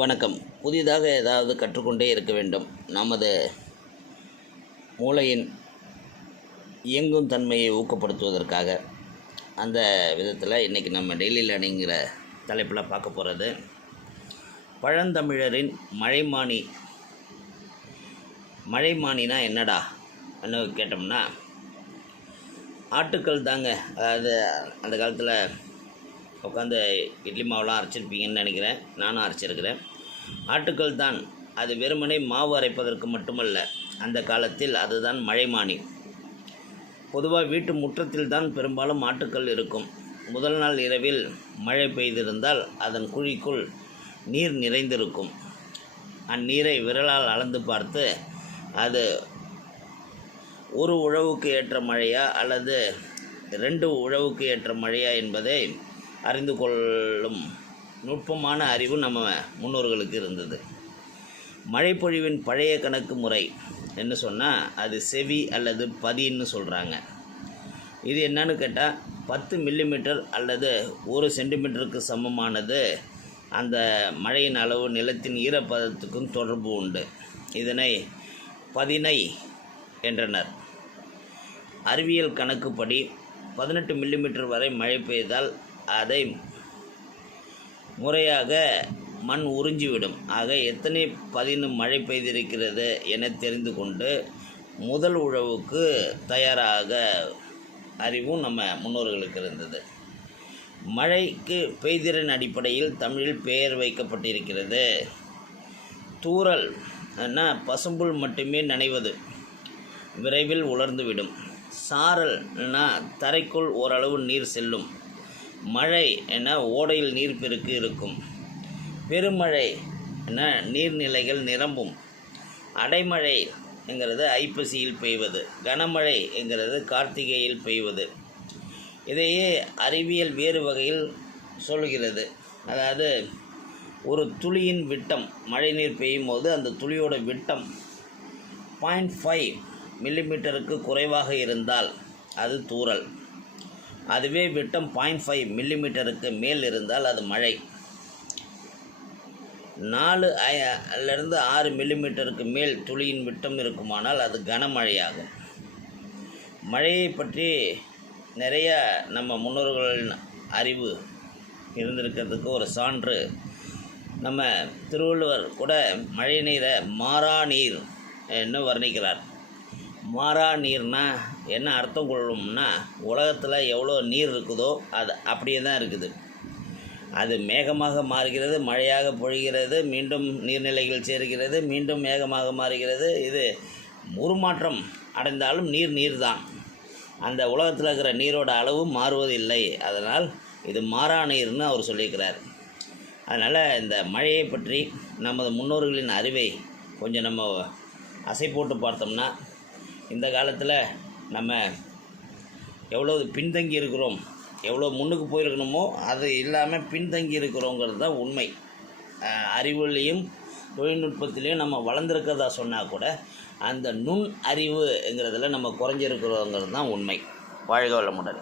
வணக்கம். புதிதாக ஏதாவது கற்றுக்கொண்டே இருக்க வேண்டும். நமது மூளையின் இயங்கும் தன்மையை ஊக்கப்படுத்துவதற்காக அந்த விதத்தில் இன்றைக்கி நம்ம டெய்லி லேர்னிங்கிற தலைப்பில் பார்க்க போகிறது பழந்தமிழரின் மழைமானி மழைமானினா என்னடா? என்ன கேட்டோம்னா ஆட்டுக்கள் தாங்க. அதாவது அந்த காலத்தில் உட்காந்து இட்லி மாவுலாம் அரைச்சிருப்பீங்கன்னு நினைக்கிறேன். நானும் அரைச்சிருக்கிறேன். ஆட்டுக்கள் தான். அது வெறுமனே மாவு அரைப்பதற்கு மட்டுமல்ல அந்த காலத்தில் அதுதான் மழைமானி. பொதுவாக வீட்டு முற்றத்தில் தான் பெரும்பாலும் ஆட்டுக்கள் இருக்கும். முதல் நாள் இரவில் மழை பெய்திருந்தால் அதன் குழிக்குள் நீர் நிறைந்திருக்கும். அந்நீரை விரலால் அளந்து பார்த்து அது ஒரு உழவுக்கு ஏற்ற மழையா அல்லது ரெண்டு உழவுக்கு ஏற்ற மழையா என்பதை அறிந்து கொள்ளும் நுட்பமான அறிவு நம்ம முன்னோர்களுக்கு இருந்தது. மழைப்பொழிவின் பழைய கணக்கு முறை என்ன சொன்னால் அது செவி அல்லது பதின்னு சொல்கிறாங்க இது என்னன்னு கேட்டால் பத்து மில்லிமீட்டர் அல்லது ஒரு சென்டிமீட்டருக்கு சமமானது அந்த மழையின் அளவு நிலத்தின் ஈரப்பதத்துக்கும் தொடர்பு உண்டு. இதனை பதினை என்றனர். அறிவியல் கணக்குப்படி பதினெட்டு மில்லிமீட்டர் வரை மழை பெய்தால் அதை முறையாக மண் உறிஞ்சிவிடும். ஆக எத்தனை பதினு மழை பெய்திருக்கிறது என தெரிந்து கொண்டு முதல் உழவுக்கு தயாராக அறிவும் நம்ம முன்னோர்களுக்கு இருந்தது. மழைக்கு பெய்திறன் அடிப்படையில் தமிழில் பெயர் வைக்கப்பட்டிருக்கிறது. தூறல் பசும்புல் மட்டுமே நனைவது விரைவில் உலர்ந்துவிடும். சாரல்னா தரைக்குள் ஓரளவு நீர் செல்லும். மழை என ஓடையில் நீர்ப்பெருக்கு இருக்கும். பெருமழை என நீர்நிலைகள் நிரம்பும். அடைமழை என்கிறது ஐப்பசியில் பெய்வது. கனமழை என்கிறது கார்த்திகையில் பெய்வது. இதையே அறிவியல் வேறு வகையில் சொல்கிறது அதாவது ஒரு துளியின் விட்டம் மழைநீர் பெய்யும் போது அந்த துளியோட விட்டம் பாயிண்ட் ஃபைவ் மில்லிமீட்டருக்கு குறைவாக இருந்தால் அது தூறல். அதுவே விட்டம் பாயிண்ட் ஃபைவ் மில்லிமீட்டருக்கு மேல் இருந்தால் அது மழை. நாலு அல்லிருந்து ஆறு மில்லிமீட்டருக்கு மேல் துளியின் விட்டம் இருக்குமானால் அது கனமழையாகும். மழையை பற்றி நிறைய நம்ம முன்னோர்களின் அறிவு இருந்திருக்கிறதுக்கு ஒரு சான்று. நம்ம திருவள்ளுவர் கூட மழை நீரை மாறா நீர் என்று வர்ணிக்கிறார். மாறா நீர்னா என்ன அர்த்தம் கொள்ளும்னா உலகத்தில் எவ்வளோ நீர் இருக்குதோ அது அப்படியே தான் இருக்குது. அது மேகமாக மாறுகிறது மழையாக பொழிகிறது மீண்டும் நீர்நிலைகள் சேர்கிறது மீண்டும் மேகமாக மாறுகிறது. இது உருமாற்றம் அடைந்தாலும் நீர் நீர் தான் அந்த உலகத்தில் இருக்கிற நீரோட அளவு மாறுவதில்லை. அதனால் இது மாறா நீர்னு அவர் சொல்லியிருக்கிறார். அதனால் இந்த மழையை பற்றி நமது முன்னோர்களின் அறிவை கொஞ்சம் நம்ம அசை போட்டு பார்த்தோம்னா இந்த காலத்தில் நம்ம எவ்வளோ பின்தங்கி இருக்கிறோம் எவ்வளோ முன்னுக்கு போயிருக்கணுமோ அது இல்லாமல் பின்தங்கி இருக்கிறோங்கிறது தான் உண்மை. அறிவுலேயும் தொழில்நுட்பத்திலையும் நம்ம வளர்ந்துருக்கிறதா சொன்னால் கூட அந்த நுண் அறிவுங்கிறதுல நம்ம குறைஞ்சிருக்கிறோங்கிறது தான் உண்மை. வாழ்க வளமுடன்.